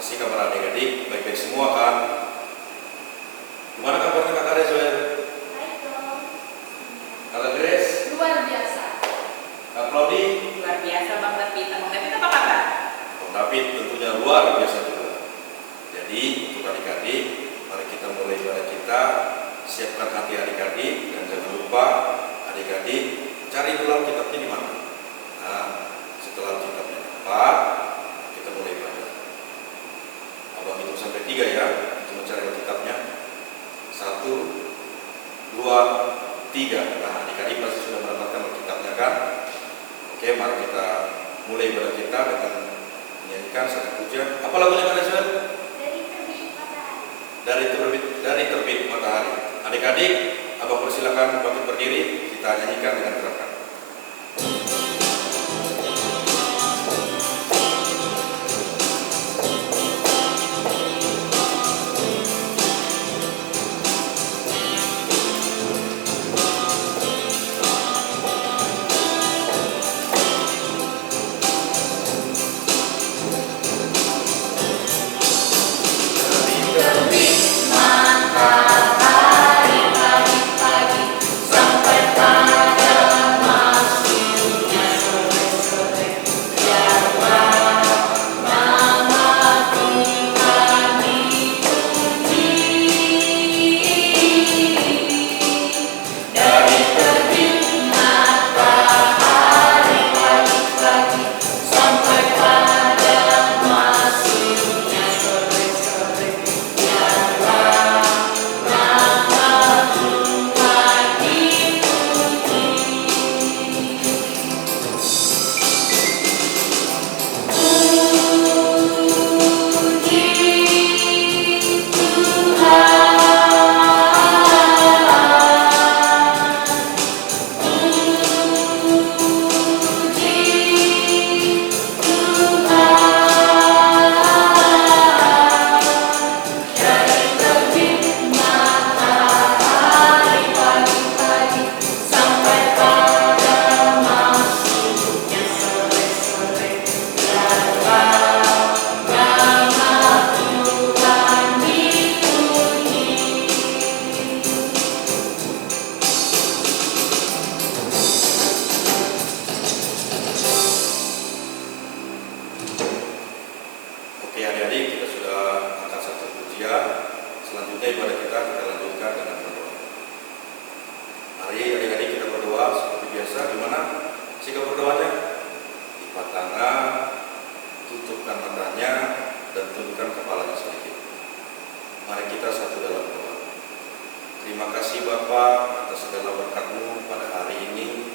Masih kabar adik-adik, baik-baik semua kan? Gimana kabarnya Kakak Rezuel? Baik dong. Kakak Grace? Luar biasa. Kak Claudi? Luar biasa Bang David. Bang David apa kabar? Bang David tentunya luar biasa juga. Jadi untuk adik-adik, mari kita mulai ibadah kita. Siapkan hati adik-adik dan jangan lupa adik-adik cari dulu kitabnya di mana. Nah, setelah kitabnya dapat, kita mulai ibadah. Abang hitung sampai 3 ya, cuma cari kitabnya. 1, 2, 3. Nah, adik-adik pasti sudah mendapatkan kitabnya kan? Oke, mari kita mulai ibadah kita dengan menyanyikan satu pujian. Apa lagunya Kak Rezuel? Dari terbit matahari. Adik-adik, Abang persilakan bangkit berdiri, kita nyanyikan dengan gerakan. Oke adik-adik, kita sudah angkat satu pujian. Selanjutnya ibadah kita lanjutkan dengan berdoa. Mari adik-adik kita berdoa seperti biasa. Gimana sikap berdoanya? Lipat tangan, tutupkan matanya, dan tundukkan kepalanya sedikit. Mari kita satu dalam doa. Terima kasih Bapa atas segala berkat-Mu pada hari ini.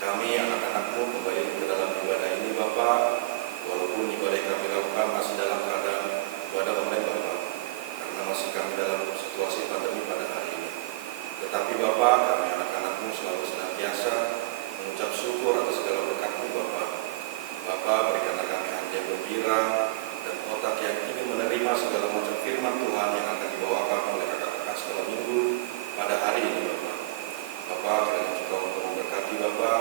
Kami anak-anak-Mu kembali ke dalam ibadah ini Bapa. Walaupun ibadah yang kami lakukan masih dalam keadaan ibadah online Bapak, karena masih kami dalam situasi pandemi pada hari ini. Tetapi Bapak, kami anak-anak-Mu selalu senantiasa mengucap syukur atas segala berkat-Mu Bapak. Bapak, berikanlah kami hati yang gembira dan otak yang ingin menerima segala macam firman Tuhan yang akan dibawakan oleh kakak-kakak sekolah minggu pada hari ini Bapak. Bapak, kiranya juga untuk memberkati Bapak,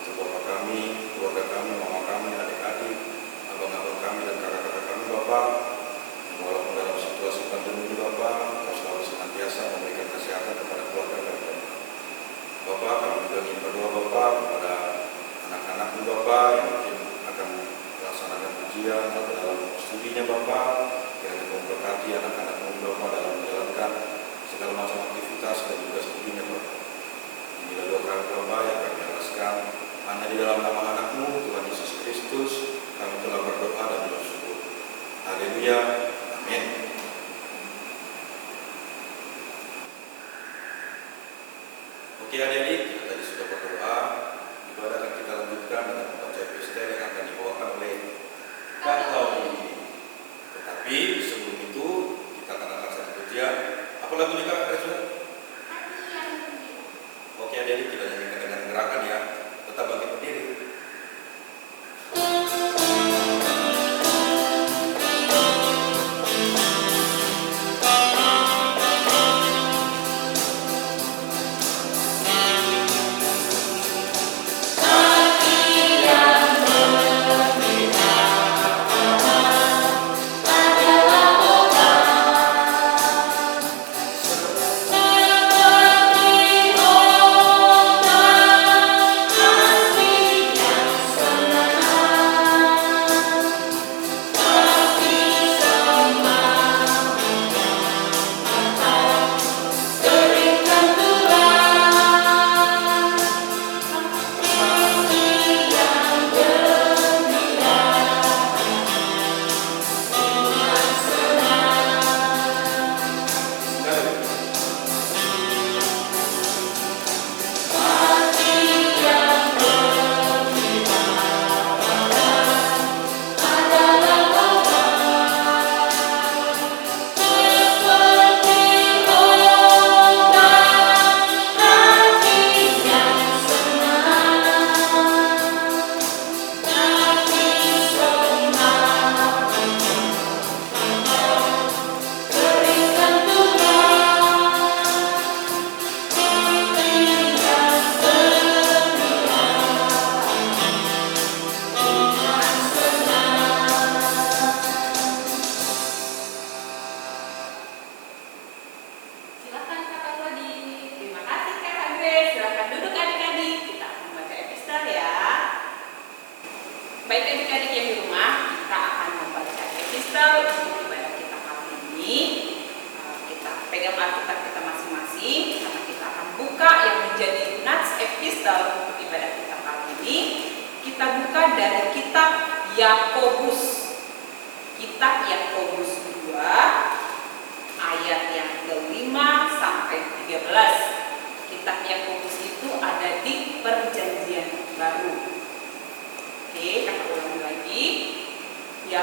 untuk Bapak kami, keluarga kami, mama kami, adik-adik, abang-abang kami dan kakak-kakak kami Bapak. Walaupun dalam situasi pandemi ini Bapak, Kau selalu senantiasa memberikan kesehatan kepada keluarga kami. Bapak, kami juga ingin berdoa Bapak kepada anak-anak-Mu Bapak yang mungkin akan melaksanakan ujian atau dalam studinya Bapak. Kiranya Kau memberkati anak-anak-Mu Bapak dalam menjalankan segala macam aktivitas dan juga studinya Bapak. Inilah doa kami Bapak yang kami alaskan hanya di dalam nama anak-Mu Tuhan Yesus Kristus. Kami telah berdoa dan bersyukur. Haleluya. Amin. Oke adik-adik, kita tadi sudah berdoa. Ibadah akan kita lanjutkan dengan membaca epistel yang akan dibawakan oleh Kak Claudi. Tetapi sebelum itu kita akan angkat satu pujian. Apa lagunya Kak Rezuel? Oke adik-adik, kita nyanyikan dengan gerakan ya. Tetap bangkit berdiri.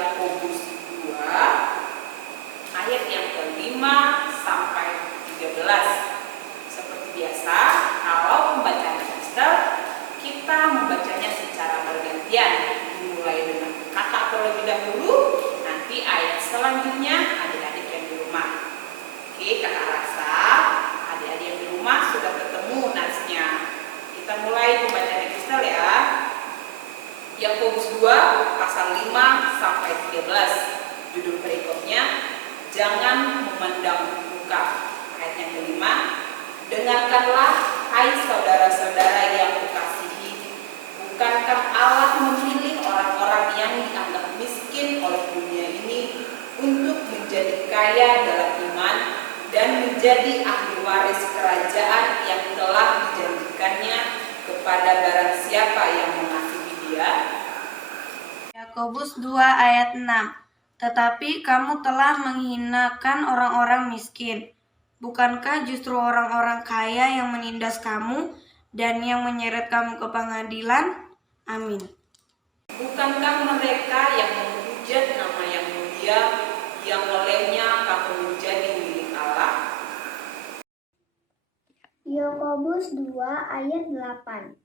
Yakobus 2 ayat yang ke-5 sampai 13. Seperti biasa, kalau pembacaan epistel, kita membacanya secara bergantian, dimulai dengan kata terlebih dahulu, nanti ayat selanjutnya adik-adik yang di rumah. Oke, kakak rasa adik-adik yang di rumah sudah ketemu narsnya. Kita mulai pembacaan epistel ya. Yakobus 2 pasal 5 sampai 13. Judul berikutnya, jangan memandang muka. Ayat yang kelima, dengarkanlah hai saudara-saudara yang kukasihi, bukankah Allah memilih orang-orang yang dianggap miskin oleh dunia ini untuk menjadi kaya dalam iman dan menjadi ahli waris kerajaan yang telah dijanjikannya kepada barang siapa yang mengasihi Dia? Yakobus 2 ayat 6. Tetapi kamu telah menghinakan orang-orang miskin. Bukankah justru orang-orang kaya yang menindas kamu dan yang menyeret kamu ke pengadilan? Amin. Bukankah mereka yang menghujat nama yang mulia, yang olehnya kamu menjadi milik Allah? Yakobus 2 ayat 8.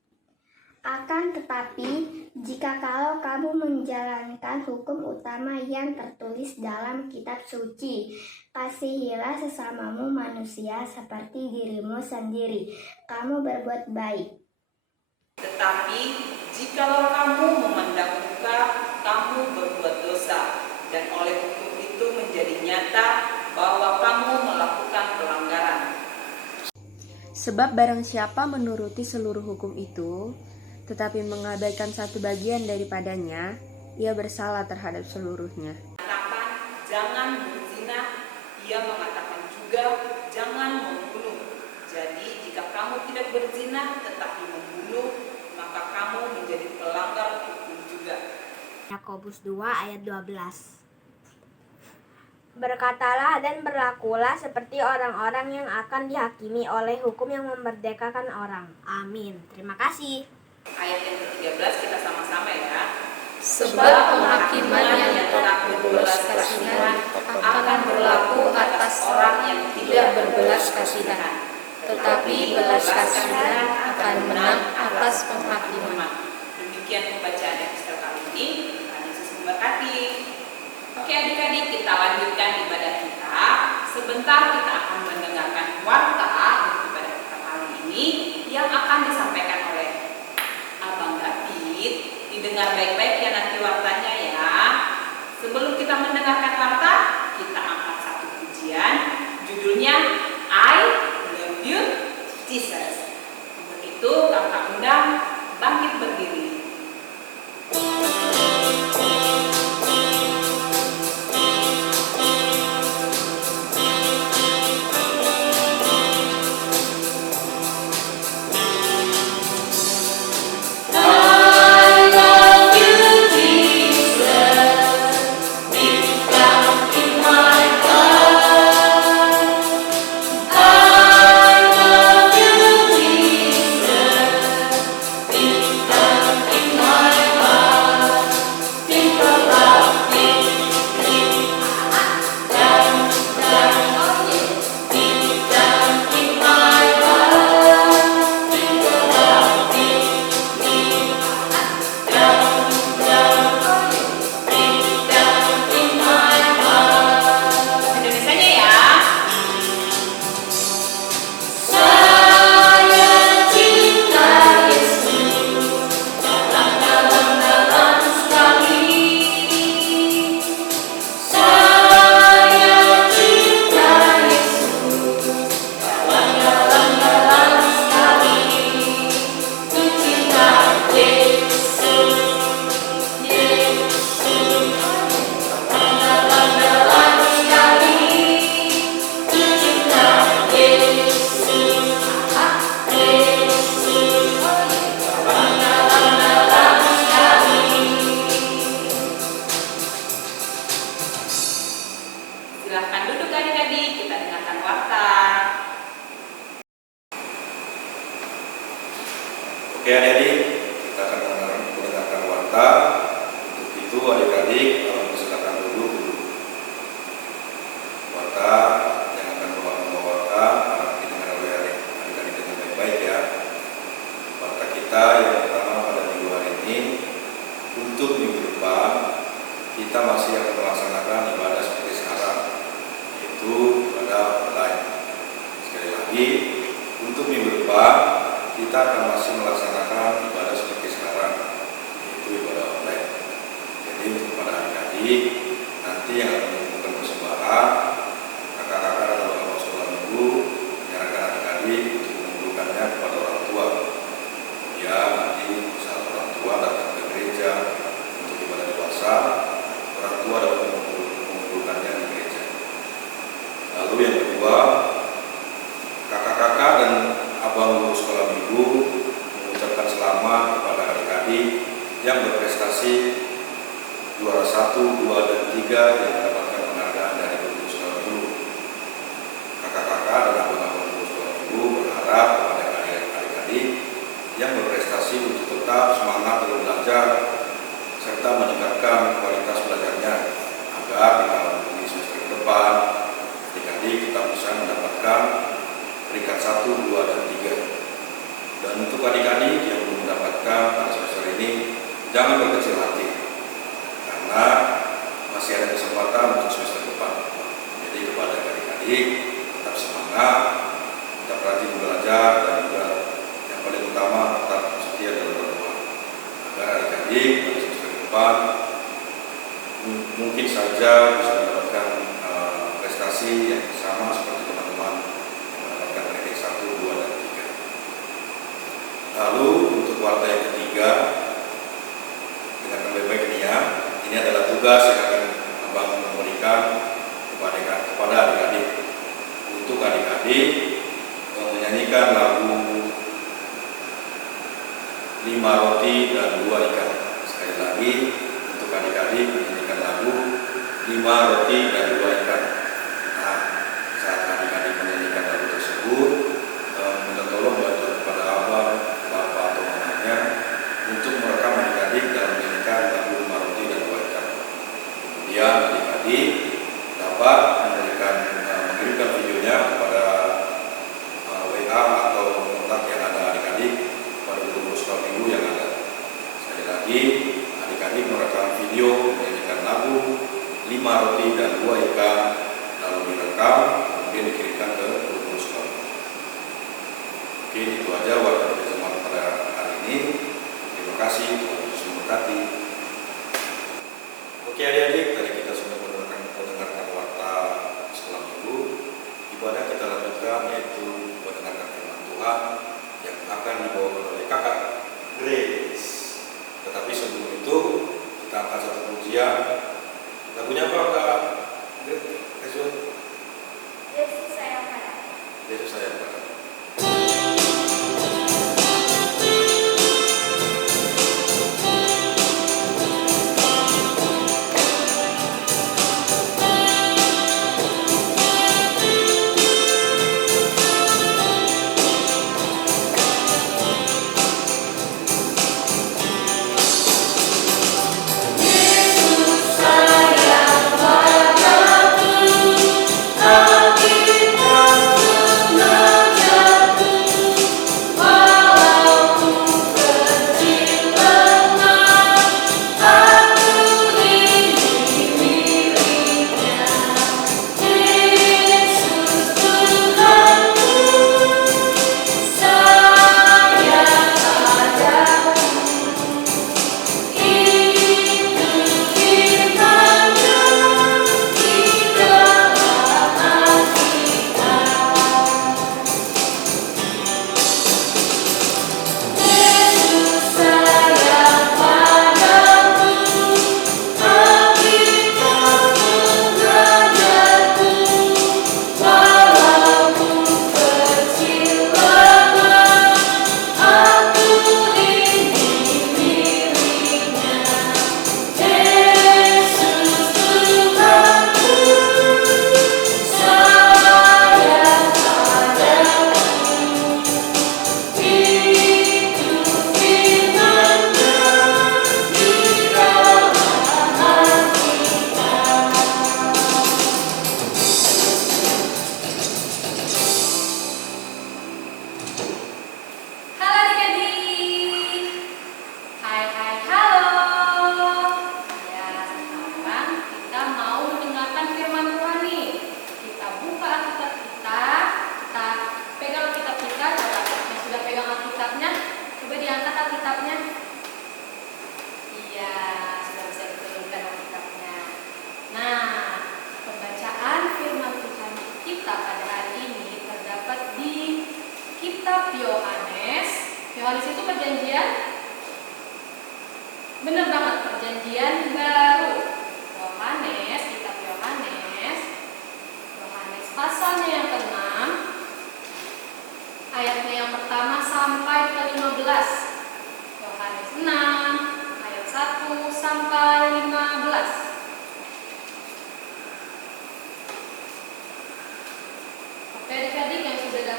Akan tetapi, jikalau kamu menjalankan hukum utama yang tertulis dalam kitab suci, kasihilah sesamamu manusia seperti dirimu sendiri, kamu berbuat baik. Tetapi, jikalau kamu memandang muka, kamu berbuat dosa, dan oleh hukum itu menjadi nyata bahwa kamu melakukan pelanggaran. Sebab barang siapa menuruti seluruh hukum itu, tetapi mengabaikan satu bagian daripadanya, ia bersalah terhadap seluruhnya. Mengatakan jangan berzina, ia mengatakan juga jangan membunuh. Jadi jika kamu tidak berzina tetapi membunuh, maka kamu menjadi pelanggar hukum juga. Yakobus 2 ayat 12. Berkatalah dan berlakulah seperti orang-orang yang akan dihakimi oleh hukum yang memerdekakan orang. Amin. Terima kasih. Ayat yang ke-13 kita sama-sama ya. Sebab penghakiman yang tak berbelas kasihan akan berlaku atas orang yang tidak berbelas kasihan, tetapi belas kasihan akan menang atas penghakiman. Demikian pembacaan epistel kali ini. Tuhan Yesus memberkati. Oke adik-adik, kita lanjutkan ibadah kita. Sebentar kita akan mendengarkan warta untuk ibadah kita kali ini yang akan disampaikan oleh Abang David. Didengar baik-baik ya nanti wartanya ya. Sebelum kita mendengarkan warta, kita angkat satu pujian. Judulnya I Love You Jesus. Untuk itu kakak undang bangkit berdiri. Silahkan duduk adik-adik, kita dengarkan warta. Oke adik-adik, kita akan mendengarkan warta. Untuk itu adik-adik, kalau sedang kita masih akan melaksanakan ibadah seperti sekarang, yaitu ibadah online. Sekali lagi, untuk minggu depan kita akan masih melaksanakan ibadah seperti sekarang, yaitu ibadah online. Jadi untuk kepada adik-adik nanti yang akan mengumpulkan persembahan, kakak-kakak dan bapak-bapak sekolah minggu menyarankan adik-adik untuk mengumpulkannya kepada orang tua. Ya, nanti saat orang tua datang ke gereja untuk ibadah dewasa, orang tua dapat mengumpulkannya di gereja. Lalu yang kedua, kakak-kakak dan abang guru sekolah minggu mengucapkan selamat kepada adik-adik yang berprestasi juara 1, 2, dan 3 yang mendapatkan penghargaan dari guru sekolah minggu. Kakak-kakak dan abang-abang guru sekolah minggu berharap kepada adik-adik yang berprestasi untuk tetap semangat dalam belajar serta meningkatkan kualitas belajarnya agar di tahun ini semester ke depan adik-adik tetap bisa mendapatkan peringkat 1, 2, dan 3. Dan untuk adik-adik yang belum mendapatkan pada semester ini, jangan berkecil hati karena masih ada kesempatan untuk semester depan. Jadi kepada adik-adik tetap semangat, tetap rajin belajar, dan juga yang paling utama tetap setia dalam berdoa agar adik-adik pada semester depan mungkin saja bisa mendapatkan prestasi yang sama seperti teman-teman yang mendapatkan ranking 1, 2, dan 3. Lalu untuk warta yang ketiga, dengarkan baik-baik ini ya. Ini adalah tugas yang akan abang memberikan kepada adik-adik. Untuk adik-adik menyanyikan lagu 5 roti dan 2 ikan. Sekali lagi, untuk adik-adik menyanyikan lagu 5 roti dan 2 ikan. Nah, saat adik-adik menyanyikan lagu tersebut, minta tolong bantu kepada abang, bapak, atau mamanya untuk merekam adik-adik dalam menyanyikan lagu 5 roti dan 2 ikan. Kemudian adik-adik dapat mengirimkan videonya kepada WA atau kontak yang ada adik-adik pada guru sekolah minggu yang ada. Sekali lagi, adik-adik merekam video menyanyikan lagu 5 roti dan 2 ikan, lalu direkam, kemudian dikirimkan ke guru sekolah. Oke, itu aja warta Jemaat pada hari ini. Terima kasih, Tuhan Yesus memberkati. Oke adik-adik, tadi kita sudah mendengarkan warta sekolah minggu. Ibadah kita lanjutkan yaitu mendengarkan firman Tuhan yang akan dibawakan oleh kakak Grace. Tetapi sebelum itu kita akan satu pujian. Lagunya apa kak? Yesus saya pada. Yesus saya pada. Yesus sayang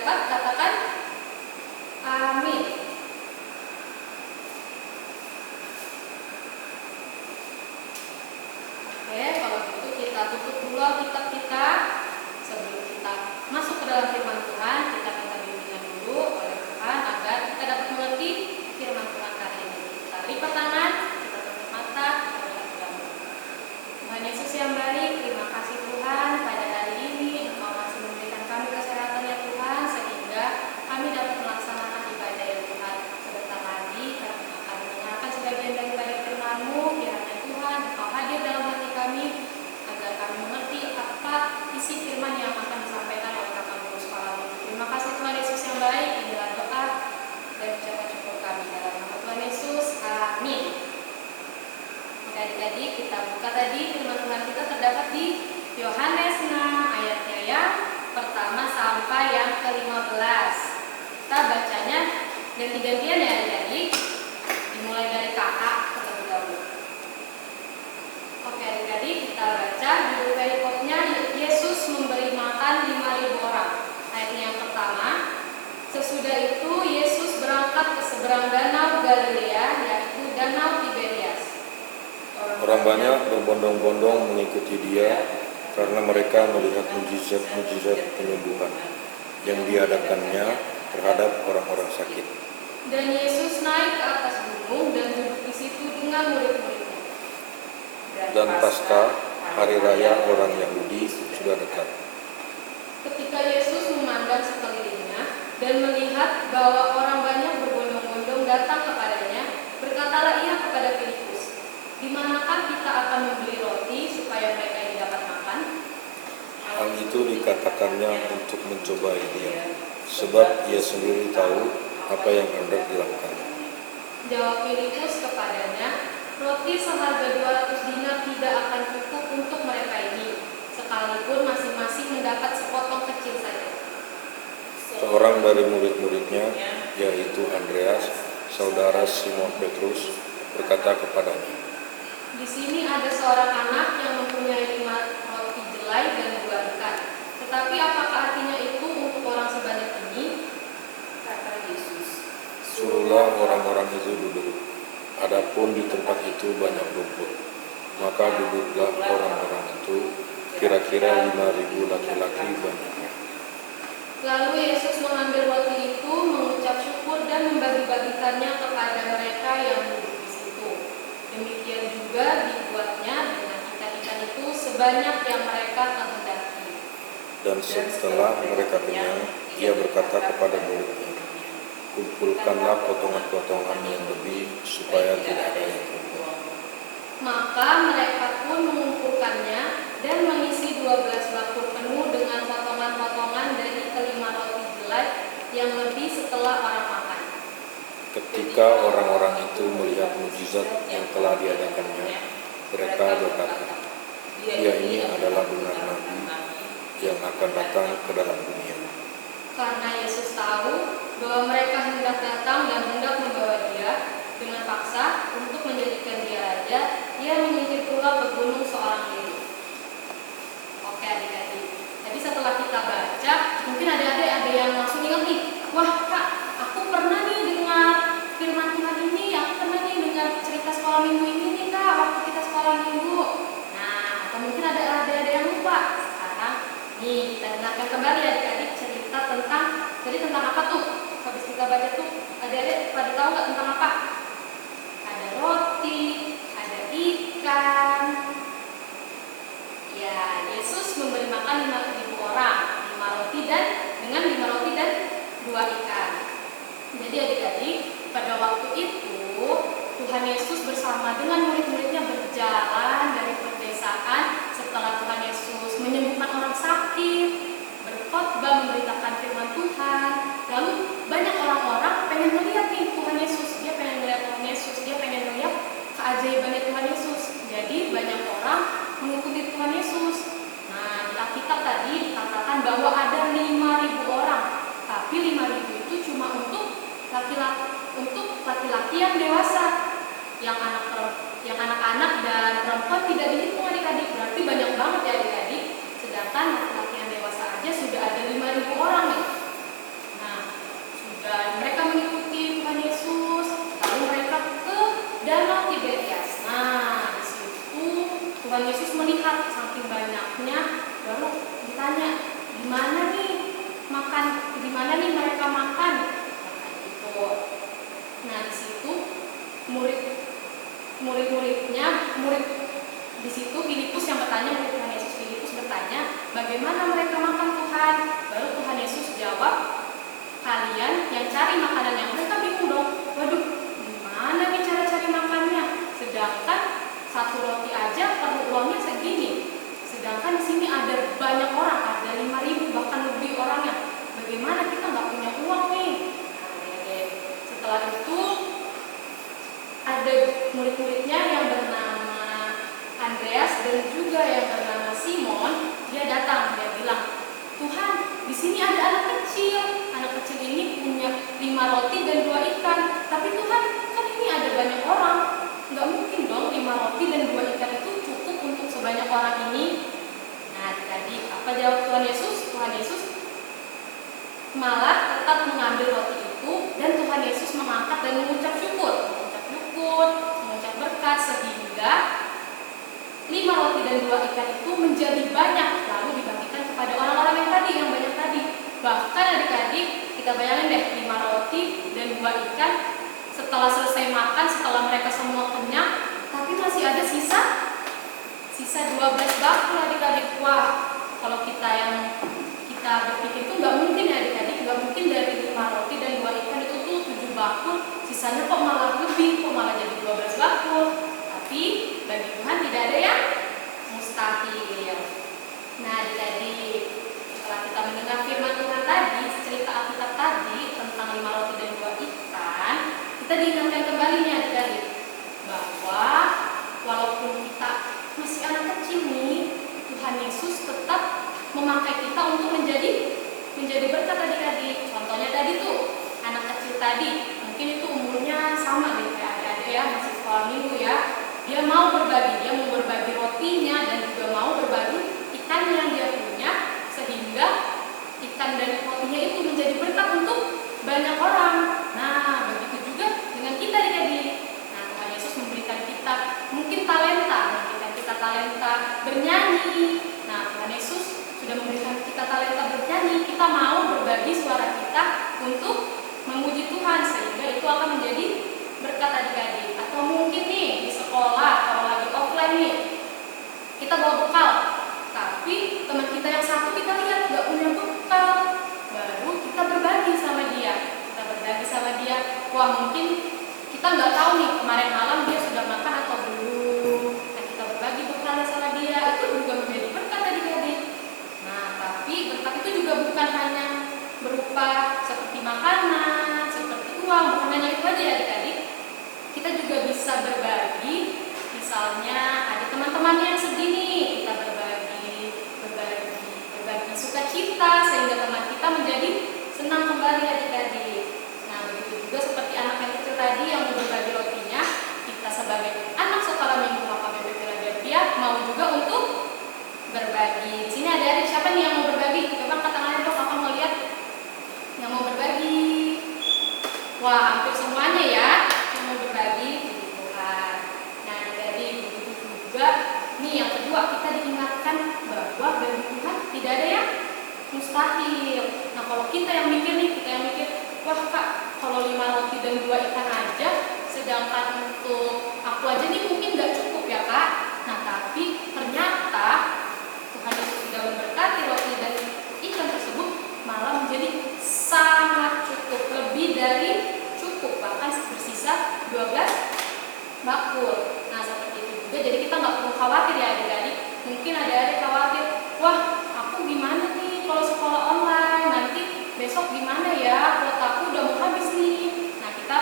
dapat katakan amin. Oke, kalau gitu kita tutup dulu Alkitab kita. Sebelum kita masuk ke dalam firman Tuhan, kita minta bimbingan dulu oleh Tuhan agar kita dapat mengerti firman Tuhan hari ini. Kita lipat tangan, kita tutup mata, kita berdoa. Tuhan Yesus yang baik, terima kasih Tuhan pada hari ini Engkau masih memberikan kami kesehatan ya Tuhan, sehingga kami dapat melaksanakan ibadah ya Tuhan. Sebentar lagi kami akan mendengarkan sebagian daripada firman-Mu. Kiranya Tuhan Engkau hadir dalam hati kami agar kami mengerti apa isi firman yang akan disampaikan oleh Kakak Guru Sekolah. Terima kasih Tuhan Yesus yang baik. Inilah doa dan ucapan syukur kami dalam nama Tuhan Yesus. Amin. Oke, adik-adik, kita buka tadi firman Tuhan kita terdapat di Yohanes 6 ayatnya yang pertama sampai yang ke-15. Kita bacanya ganti-gantian ya adik-adik. Dimulai dari kakak terlebih dahulu. Oke adik-adik, kita baca judul perikopnya Yesus memberi makan 5.000 orang. Ayatnya yang pertama, sesudah itu Yesus berangkat ke seberang danau Galilea, yaitu danau Tiberias. Orang banyak berbondong-bondong mengikuti dia karena mereka melihat mujizat-mujizat penyembuhan yang diadakannya terhadap orang-orang sakit. Dan Yesus naik ke atas gunung dan duduk di situ dengan murid-muridnya. Dan pasca hari raya orang Yahudi sudah dekat. Ketika Yesus memandang sekelilingnya dan melihat bahwa orang banyak berbondong-bondong datang kepadanya, berkatalah ia kepada Filipus, "Di manakah kita akan membeli roti supaya mereka ini dapat makan?" Hal itu dikatakannya untuk mencobai dia, sebab ia sendiri tahu apa yang hendak dilakukannya. Jawab Filipus kepadanya, "Roti seharga 200 dinar tidak akan cukup untuk mereka ini, sekalipun masing-masing mendapat sepotong kecil saja." Seorang dari murid-muridnya, yaitu Andreas, saudara Simon Petrus, berkata kepadanya, "Di sini ada seorang anak yang mempunyai 5 roti jelai dan 2 ikan. Tetapi apakah artinya itu untuk orang sebanyak ini?" Kata Yesus, "Suruhlah orang-orang itu duduk. Adapun di tempat itu banyak rumput." Maka duduklah orang-orang itu, kira-kira 5.000 laki-laki banyaknya. Lalu Yesus mengambil roti itu, mengucap syukur dan membagi-bagikannya kepada mereka yang duduk di situ. Demikian juga dibuatnya dengan ikan-ikan itu sebanyak yang mereka kehendaki. Dan setelah mereka kenyang, ia berkata kepada muridnya, "Kumpulkanlah potongan-potongan yang lebih, supaya tidak ada yang terbuang." Maka mereka pun mengumpulkannya dan mengisi 12 bakul penuh dengan potongan-potongan dari kelima roti jelai yang lebih setelah orang makan. Ketika orang-orang itu melihat mujizat yang telah diadakannya, mereka berkata, "Dia ini adalah benar nabi yang akan datang ke dalam dunia." Karena Yesus tahu bahwa mereka hendak datang dan hendak membawa dia dengan paksa untuk menjadikan dia raja, ia menyingkir pula ke gunung seorang diri. Oke adik-adik, jadi setelah kita baca, mungkin adik-adik ada yang langsung ingat nih, wah kak, aku pernah nih dengar firman Tuhan ini, aku pernah nih dengar cerita sekolah minggu ini nih kak, waktu kita sekolah minggu. Nah, atau mungkin ada adik-adik yang lupa. Sekarang nih kita dengarkan kembali adik-adik cerita tentang, jadi tentang apa tuh? Habis kita baca tuh, adik-adik pada tahu nggak tentang apa? Ada roti, ada ikan. Ya, Yesus memberi makan 5.000 orang, 5 roti dan 2 ikan. Jadi adik-adik, pada waktu itu Tuhan Yesus bersama dengan murid-muridnya berjalan dari pedesaan setelah Tuhan Yesus menyembuhkan orang sakit, berkhotbah memberitakan firman Tuhan. Lalu banyak orang-orang pengen melihat nih Tuhan Yesus, dia pengen melihat Tuhan Yesus, dia pengen melihat keajaibannya Tuhan Yesus. Jadi Yesus melihat saking banyaknya, baru ditanya, gimana nih makan, gimana nih mereka makan, gitu. Nah di situ murid-muridnya, di situ Filipus yang bertanya, murid Tuhan Yesus Filipus bertanya, bagaimana mereka makan Tuhan? Baru Tuhan Yesus jawab, kalian yang cari makanan yang mereka bingung dong, waduh gimana nih cara cari makannya? Sedangkan satu roti aja perlu uangnya segini. Sedangkan di sini ada banyak orang, ada 5.000 bahkan lebih orangnya. Bagaimana kita nggak punya uang nih? Nah, setelah itu ada murid-muridnya yang bernama Andreas dan juga yang bernama Simon. Dia datang, dia bilang, Tuhan, di sini ada anak kecil. Anak kecil ini punya 5 roti dan 2 ikan. Tapi Tuhan, kan ini ada banyak orang. Nggak mungkin dong 5 roti dan 2 ikan itu cukup untuk sebanyak orang ini. Nah, tadi apa jawab Tuhan Yesus? Tuhan Yesus malah tetap mengambil roti itu dan Tuhan Yesus mengangkat dan mengucap syukur, mengucap berkat sehingga 5 roti dan 2 ikan itu menjadi banyak lalu dibagikan kepada orang-orang yang banyak tadi. Bahkan adik-adik kita bayangin deh 5 roti dan 2 ikan setelah selesai makan, setelah mereka semua kenyang, tapi masih ada sisa 12 bakul adik-adik. Wah, kalau kita berpikir itu nggak mungkin ya adik-adik, nggak mungkin dari 5 roti dan 2 ikan itu tuh 7 bakul, sisanya kok malah lebih, kok malah jadi 12 bakul. Tapi bagi Tuhan tidak ada yang mustahil. Nah adik-adik, setelah kita mendengar firman Tuhan tadi, cerita Alkitab tadi tentang 5 roti dan 2 ikan, kita diingatkan kembali nih adik-adik bahwa walaupun kita masih anak kecil nih, Tuhan Yesus tetap memakai kita untuk menjadi berkat adik-adik. Contohnya tadi tuh anak kecil tadi, mungkin itu umurnya sama deh kayak adik-adik ya, masih sekolah minggu ya. Dia mau berbagi rotinya dan juga mau berbagi ikan yang dia punya, sehingga ikan dan rotinya itu menjadi berkat untuk banyak orang. Nah, begitu juga dengan kita adik-adik. Nah, Tuhan Yesus memberikan kita mungkin talenta bernyanyi. Nah, Tuhan Yesus sudah memberikan kita talenta bernyanyi. Kita mau berbagi suara kita untuk memuji Tuhan, sehingga itu akan menjadi berkat adik-adik. Atau mungkin nih di sekolah, kalau lagi offline nih, kita bawa bekal, tapi teman kita yang satu kita lihat nggak punya bekal, baru kita berbagi sama dia. Wah, mungkin kita nggak tahu nih kemarin malam dia sudah makan atau belum. Nah, kita berbagi bekalnya sama dia, itu juga menjadi berkat adik-adik. Nah, tapi berkat itu juga bukan hanya berupa seperti makanan, seperti uang, bukan hanya itu aja ya adik-adik. Kita juga bisa berbagi, misalnya ada teman-teman yang sedih nih, kita berbagi sukacita sehingga teman kita menjadi senang kembali adik-adik. Nah, begitu juga seperti anak yang kecil tadi yang mau berbagi rotinya, kita sebagai anak sekolah minggu HKBP Philadelphia mau juga untuk berbagi. Di sini ada adik siapa nih yang mau berbagi? Coba angkat tangannya dong, kakak mau lihat yang mau berbagi. Wah, hampir semuanya ya yang mau berbagi, puji Tuhan. Nah, jadi begitu juga nih yang kedua, kita diingatkan bahwa bagi Tuhan tidak ada yang mustahil. Nah, kalau kita yang mikir, wah Kak, kalau 5 roti dan 2 ikan aja, sedangkan untuk aku aja nih mungkin gak cukup ya Kak. Nah, tapi ternyata Tuhan Yesus sudah memberkati roti dan ikan tersebut malah menjadi sangat cukup, lebih dari cukup, bahkan bersisa 12 bakul. Nah, seperti itu juga, jadi kita nggak perlu khawatir ya adik-adik. Mungkin ada adik khawatir, wah aku gimana nih kalau sekolah online, nanti besok gimana ya, kuota aku udah mau habis nih. Nah, kita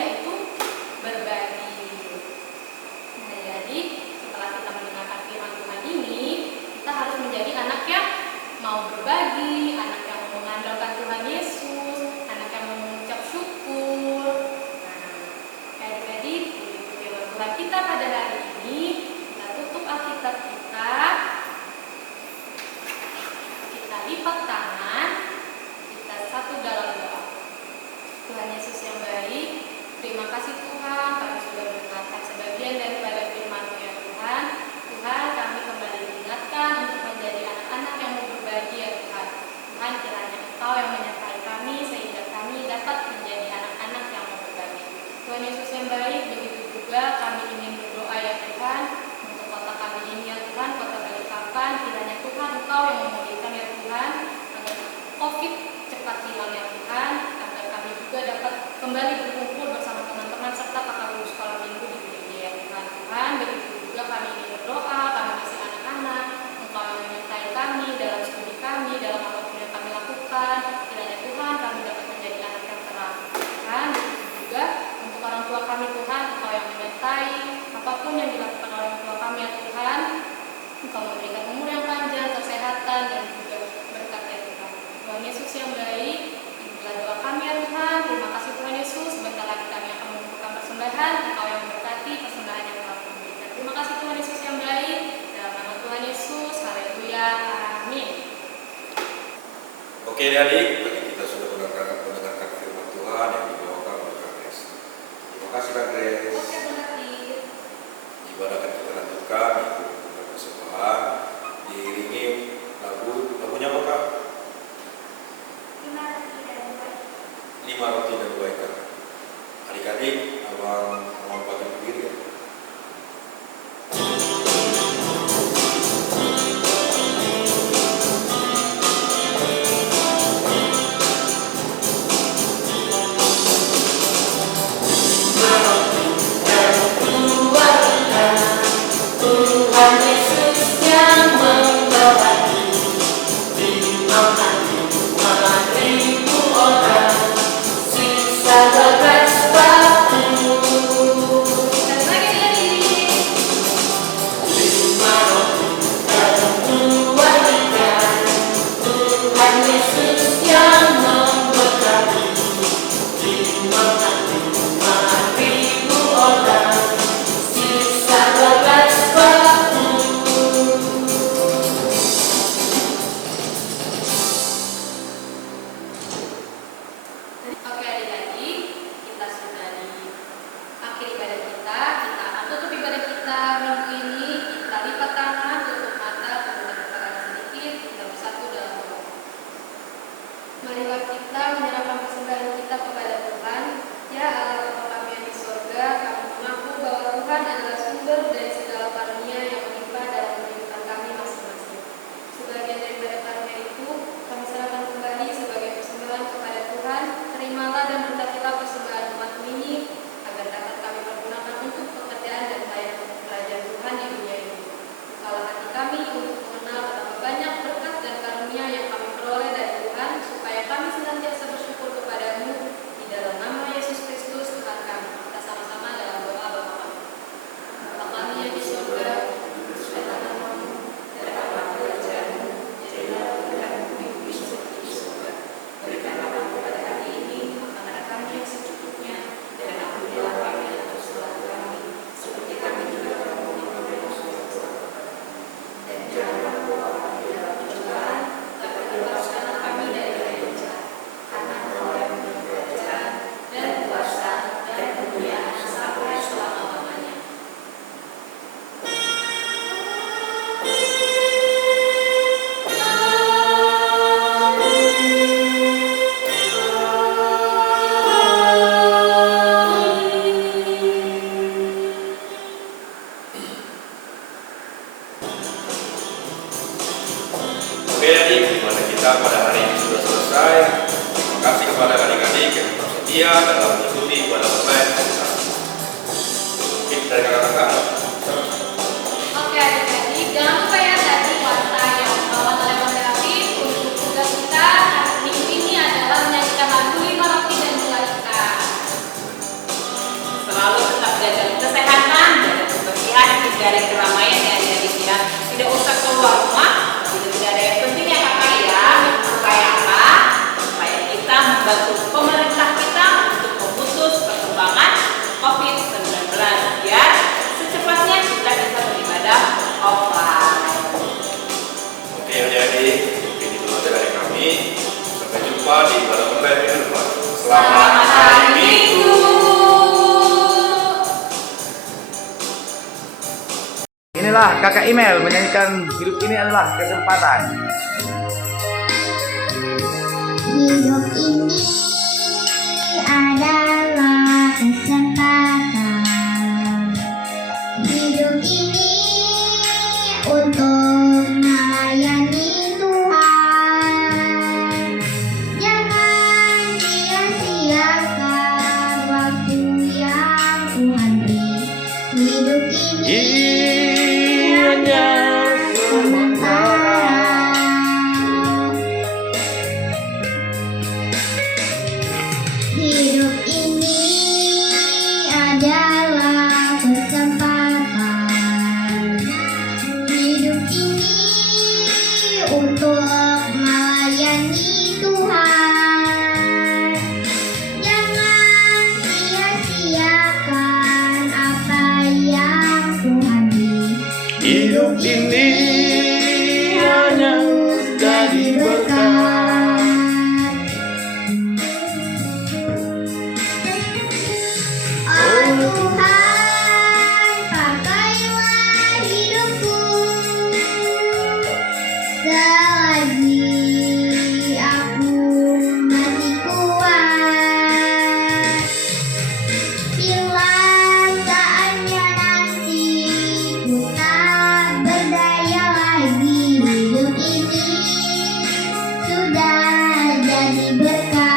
yaitu berbagi. Nah, jadi setelah kita mendengarkan firman Tuhan ini, kita harus menjadi anak yang mau berbagi, anak yang mau mengandalkan Tuhan Yesus, anak yang mau mengucap syukur. Nah, adik-adik, begitu firman Tuhan kita pada hari ini, kita tutup Alkitab kita lipat tangan, kita satu dalam doa. Tuhan Yesus yang baik, terima kasih Tuhan, kami sudah mendengarkan sebagian daripada firman-Mu ya Tuhan. Tuhan, kami kembali diingatkan untuk menjadi anak-anak yang mau berbagi ya Tuhan. Tuhan, kiranya Engkau yang menyertai kami sehingga kami dapat menjadi anak-anak yang mau berbagi. Tuhan Yesus yang baik, begitu juga kami ingin berdoa ya Tuhan untuk kota kami ini ya Tuhan, kota Balikpapan. Kiranya Tuhan Engkau yang memulihkan ya Tuhan, agar COVID cepat hilang ya Tuhan, agar kami juga dapat kembali berkumpul bersama teman-teman serta kakak guru sekolah minggu di gereja ya Tuhan. Tuhan, begitu juga kami ingin berdoa, kami masih anak-anak, Engkau yang menyertai kami dalam studi kami, dalam apapun yang kami lakukan. Kiranya Tuhan kami dapat menjadi anak yang terang. Tuhan, begitu juga untuk orang tua kami Tuhan, Engkau yang menyertai apapun yang dilakukan orang tua kami ya Tuhan. Engkau memberikan umur yang panjang, kesehatan, dan juga berkat ya Tuhan. Tuhan Yesus yang baik, inilah doa kami ya Tuhan. Terima kasih Tuhan Yesus. Sebentar lagi kami akan mengumpulkan persembahan. Engkau yang memberkati persembahan yang telah kami berikan. Terima kasih Tuhan Yesus yang baik. Dalam nama Tuhan Yesus, haleluya, amin. Oke adik, bagi kita sudah mendengarkan firman Tuhan yang dibawakan oleh Kak Grace. Terima kasih Kak Grace. Oke, berarti. Ibadah akan kita lanjutkan, yaitu persembahan diiringi lagunya apa Kak? 5 roti dan 2 ikan. Adik-adik, abang mohon bagi berdiri ya. Oke adik-adik, kita sudah di akhir ibadah kita. Kita akan tutup ibadah kita minggu ini. Kita lipat tangan, tutup mata, kemudian berpegang sedikit, kita bersatu dalam doa. Marilah kita menyerahkan persembahan kita kepada Tuhan. Ya Allah Bapa kami yang di sorga, kami mengaku bahwa Tuhan adalah sumber dari segala karunia yang menimpa dalam kehidupan kami masing-masing. Sebagian daripada karunia itu, kami serahkan kembali sebagai persembahan kepada Tuhan. Terimalah dan berkatilah persembahan umat-Mu ini, agar dapat kami pergunakan untuk pekerjaan dan pelayanan kerajaan Tuhan di dunia ini. Bukalah hati kami untuk mengenal betapa banyak berkat dan karunia yang kami peroleh dari Tuhan, supaya kami senantiasa bersyukur kepada-Mu di dalam nama Yesus Kristus Tuhan kami. Kita sama-sama dalam doa Bapa kami. Bapa kami yang di surga, terpujilah namamu, datanglah kerajaan-Mu, jadilah kehendakmu di bumi seperti di surga. Berikanlah kami pada hari ini makanan kami yang secukupnya, dan ampunilah kami atas kesalahan kami, seperti kami juga mengampuni orang yang sudah bersalah. Dan janganlah membawa kami dalam pencobaan, tapi bebaskanlah kami dari yang jahat. Karena Engkau yang memiliki kerajaan dan kuasa dan kemuliaan sampai selama-lamanya. Oke adik, ibadah kita pada hari ini sudah selesai. Terima kasih kepada adik-adik yang tetap setia dalam mengikuti ibadah online kita. Mungkin dari kakak-kakak. Oke adik-adik, jangan lupa ya tadi warta yang dibawa oleh Mas David. Untuk tugas kita hari minggu ini adalah menyanyikan lagu 5 roti dan 2 ikan. ini. Sampai jumpa di ibadah online minggu depan. Selamat hari Minggu. Inilah kakak email menyanyikan hidup ini adalah kesempatan. Hidup ini adalah kesempatan. Hidup ini untuk melayani Tuhan. Jangan sia-siakan waktu yang Tuhan beri. Hidup ini hanya sementara. Hidup ini adalah kesempatan. Hidup ini untuk melayani Tuhan. Jangan sia-siakan apa yang Tuhan beri. Hidup ini hanya jadi berkat. Oh Tuhan, pakailah hidupku selagi aku masih kuat. Bila saatnya nanti ku tak berdaya lagi, hidup ini sudah jadi berkat.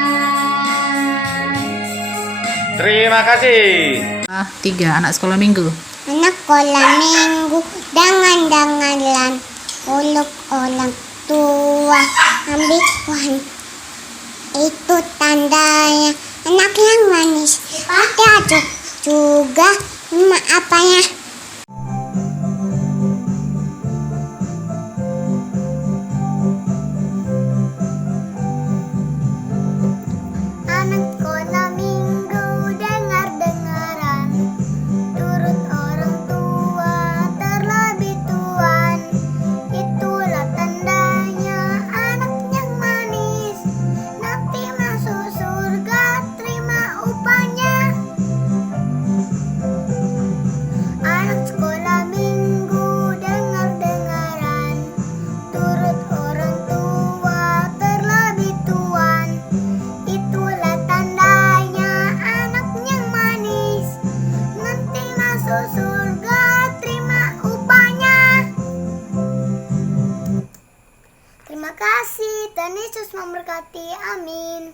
Terima kasih. 3. Anak sekolah minggu. Anak sekolah minggu dengan peluk orang tua, ambil Tuhan. Itu tandanya anak yang manis. Ada juga apanya. Anak sekolah minggu dengar-dengaran, turut orang tua terlebih tuan. Itulah tandanya anak yang manis, nanti masuk surga terima upahnya. Anak sekolah minggu dengar-dengaran, turut orang tua terlebih tuan. Itulah tandanya anak yang manis, nanti masuk surga terima upahnya. Terima kasih, Tuhan Yesus memberkati, amin.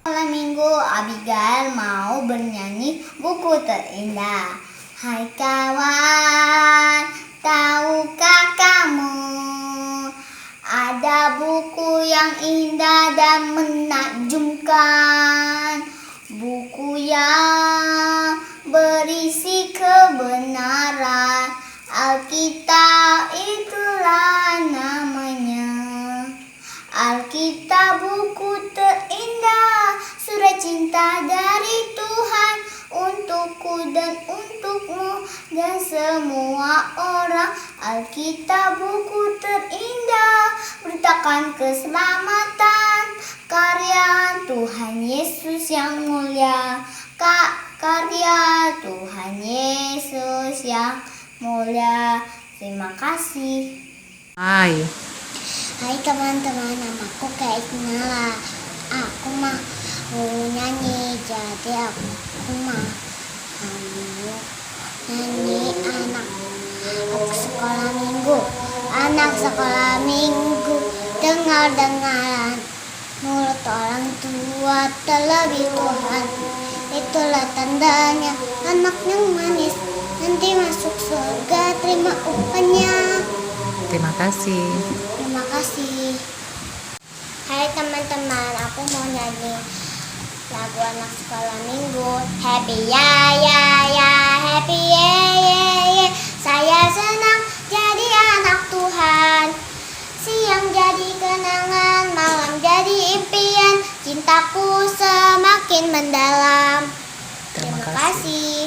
Sekolah minggu Abigail mau bernyanyi buku terindah. Hai kawan, tahukah kamu ada buku yang indah dan menakjubkan, buku yang berisi kebenaran. Alkitab itulah namanya. Alkitab buku terindah, surat cinta dari Tuhan untukku dan untukmu dan semua orang. Alkitab buku terindah, beritakan keselamatan, karya Tuhan Yesus yang mulia. Karya Tuhan Yesus yang mulia. Terima kasih. Hai. Hai teman-teman, namaku Kak Ignala. Aku mau nyanyi, jadi aku mau nyanyi anak sekolah minggu. Anak sekolah minggu dengar-dengaran, mulut orang tua terlebih Tuhan. Itulah tandanya anak yang manis, nanti masuk surga terima upahnya. Terima kasih. Terima kasih. Hai teman-teman, aku mau nyanyi lagu anak sekolah minggu. Happy ya ya ya, happy ye ye ye. Saya senang jadi anak Tuhan. Siang jadi kenangan, malam jadi impian. Cintaku semakin mendalam. Terima kasih.